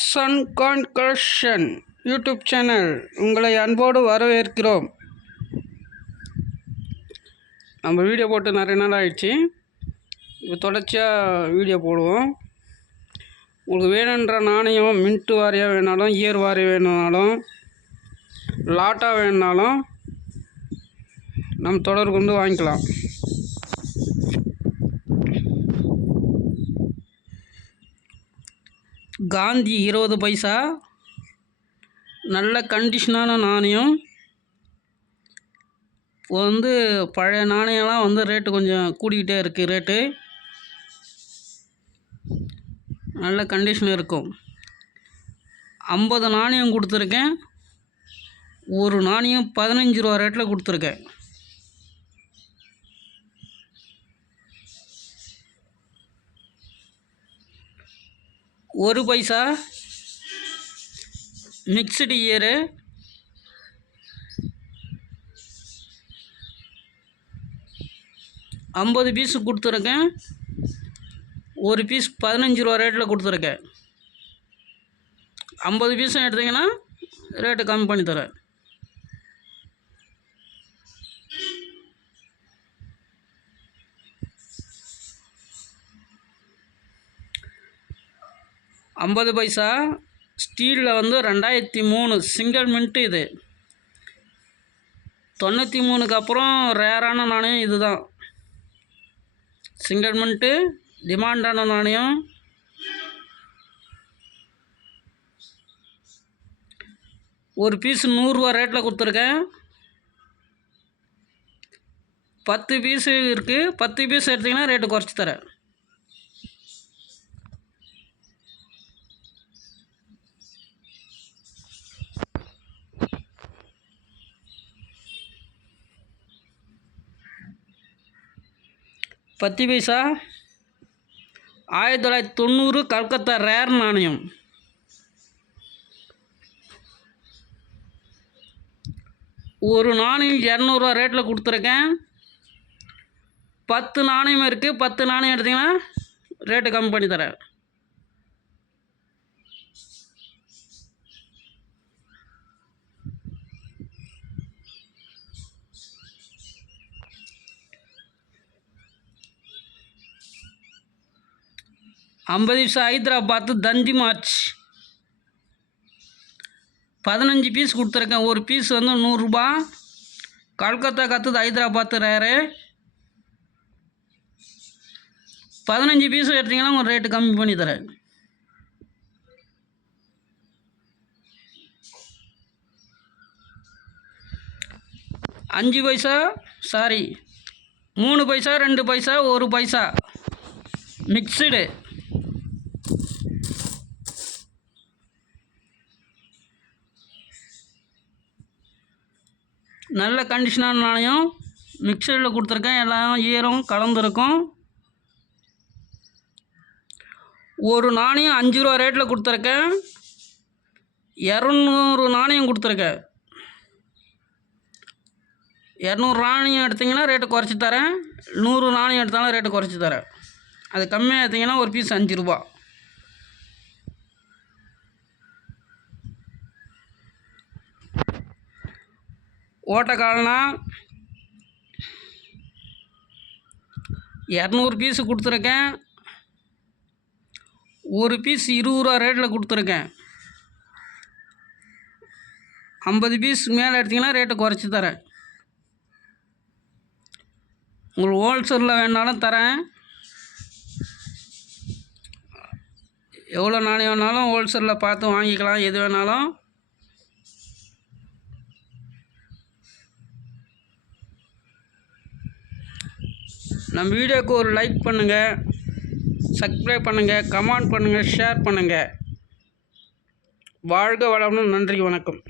Sun கான் collection YouTube channel உங்களை அன்போடு வரவேற்கிறோம். நம்ம வீடியோ போட்டு நிறைய நாள் ஆயிடுச்சு. இப்போ தொடர்ச்சியாக வீடியோ போடுவோம். உங்களுக்கு வேணுன்ற நாணயம் மின்ட்டு வாரியாக வேணாலும், இயர் வாரி வேணுனாலும், லாட்டாக வேணுனாலும் நம்ம தொடர்பு கொண்டு வாங்கிக்கலாம். காந்தி 20 பைசா நல்ல கண்டிஷனான நாணயம். இப்போ பழைய நாணயம்லாம் ரேட்டு கொஞ்சம் கூடிக்கிட்டே இருக்குது. ரேட்டு நல்ல கண்டிஷன் இருக்கும். 50 நாணயம் கொடுத்துருக்கேன். ஒரு நாணயம் 15 ரூபா ரேட்டில் கொடுத்துருக்கேன். ஒரு பைசா மிக்சடு இயரு, ஐம்பது பீஸு கொடுத்துருக்கேன். ஒரு பீஸ் 15 ரூபா ரேட்டில் கொடுத்துருக்கேன். 50 பீஸும் எடுத்திங்கன்னா ரேட்டு கம்மி பண்ணி தரேன். ஐம்பது பைசா ஸ்டீலில் 2003 சிங்கிள் மின்ட்டு. இது 93க்கு அப்புறம் ரேரான நாணயம் இது தான். சிங்கிள் மின்ட்டு டிமாண்டான நாணயம். ஒரு பீஸ் 100 ரூபா ரேட்டில் கொடுத்துருக்கேன். 10 பீஸு இருக்குது. 10 பீஸ் எடுத்திங்கன்னா ரேட்டு குறைச்சி தரேன். பத்து பைசா 1990 கல்கத்தா ரேர் நாணயம். ஒரு நாணயம் 200 ரூபா ரேட்டில் கொடுத்துருக்கேன். 10 நாணயம் இருக்குது. 10 நாணயம் எடுத்திங்கன்னா ரேட்டு கம்மி பண்ணி தரேன். ஐம்பது பைசா ஹைதராபாத் தந்தி மார்ச் 15 பீஸ் கொடுத்துருக்கேன். ஒரு பீஸ் 100 ரூபா. கல்கத்தா கத்துது ஹைதராபாத் ரேரு. 15 பீஸ் எடுத்திங்கன்னா ஒரு ரேட்டு கம்மி பண்ணி தரேன். அஞ்சு பைசா 3 பைசா 2 பைசா 1 பைசா மிக்சடு. நல்ல கண்டிஷனான நாணயம். மிக்சரில் கொடுத்துருக்கேன். எல்லாம் ஈரம் கலந்துருக்கும். ஒரு நாணயம் 5 ரூபா ரேட்டில் கொடுத்துருக்கேன். 200 நாணயம் கொடுத்துருக்கேன். 200 நாணயம் எடுத்திங்கன்னா ரேட்டு குறைச்சி தரேன். 100 நாணயம் எடுத்தாலும் ரேட்டு குறைச்சி தரேன். அது கம்மியாக எடுத்திங்கன்னா ஒரு பீஸ் 5 ரூபா. ஓட்டக்கால்னா 200 பீஸு கொடுத்துருக்கேன். ஒரு பீஸ் 20 ரூபா ரேட்டில் கொடுத்துருக்கேன். 50 பீஸ் மேலே எடுத்திங்கன்னா ரேட்டு குறைச்சி தரேன். உங்களுக்கு ஹோல்சேலில் வேணாலும் தரேன். எவ்வளோ நாணயம் வேணாலும் ஹோல்சேலில் பார்த்து வாங்கிக்கலாம். எது வேணாலும். நம்ம வீடியோவுக்கு ஒரு லைக் பண்ணுங்கள், சப்ஸ்கிரைப் பண்ணுங்கள், கமெண்ட் பண்ணுங்கள், ஷேர் பண்ணுங்கள். வாழ்க வளமுடன். நன்றி, வணக்கம்.